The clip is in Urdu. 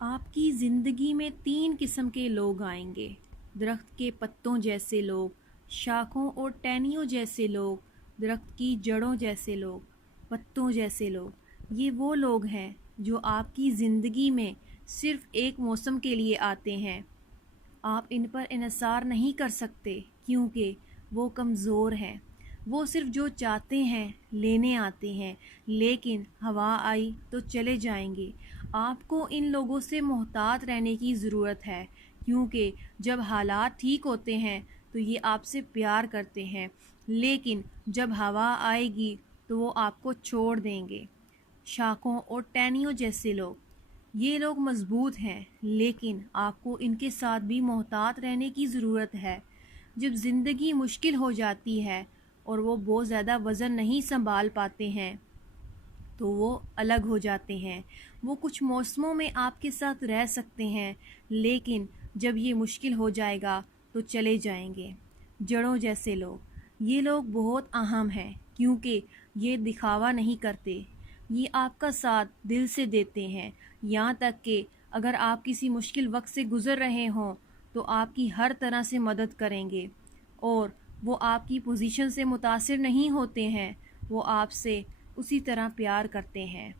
آپ کی زندگی میں 3 قسم کے لوگ آئیں گے: درخت کے پتوں جیسے لوگ، شاخوں اور ٹہنیوں جیسے لوگ، درخت کی جڑوں جیسے لوگ، پتوں جیسے لوگ۔ یہ وہ لوگ ہیں جو آپ کی زندگی میں صرف ایک موسم کے لیے آتے ہیں۔ آپ ان پر انحصار نہیں کر سکتے کیونکہ وہ کمزور ہیں۔ وہ صرف جو چاہتے ہیں لینے آتے ہیں، لیکن ہوا آئی تو چلے جائیں گے۔ آپ کو ان لوگوں سے محتاط رہنے کی ضرورت ہے کیونکہ جب حالات ٹھیک ہوتے ہیں تو یہ آپ سے پیار کرتے ہیں، لیکن جب ہوا آئے گی تو وہ آپ کو چھوڑ دیں گے۔ شاخوں اور ٹہنیوں جیسے لوگ، یہ لوگ مضبوط ہیں لیکن آپ کو ان کے ساتھ بھی محتاط رہنے کی ضرورت ہے۔ جب زندگی مشکل ہو جاتی ہے اور وہ بہت زیادہ وزن نہیں سنبھال پاتے ہیں تو وہ الگ ہو جاتے ہیں۔ وہ کچھ موسموں میں آپ کے ساتھ رہ سکتے ہیں لیکن جب یہ مشکل ہو جائے گا تو چلے جائیں گے۔ جڑوں جیسے لوگ، یہ لوگ بہت اہم ہیں کیونکہ یہ دکھاوا نہیں کرتے۔ یہ آپ کا ساتھ دل سے دیتے ہیں، یہاں تک کہ اگر آپ کسی مشکل وقت سے گزر رہے ہوں تو آپ کی ہر طرح سے مدد کریں گے، اور وہ آپ کی پوزیشن سے متاثر نہیں ہوتے ہیں، وہ آپ سے اسی طرح پیار کرتے ہیں۔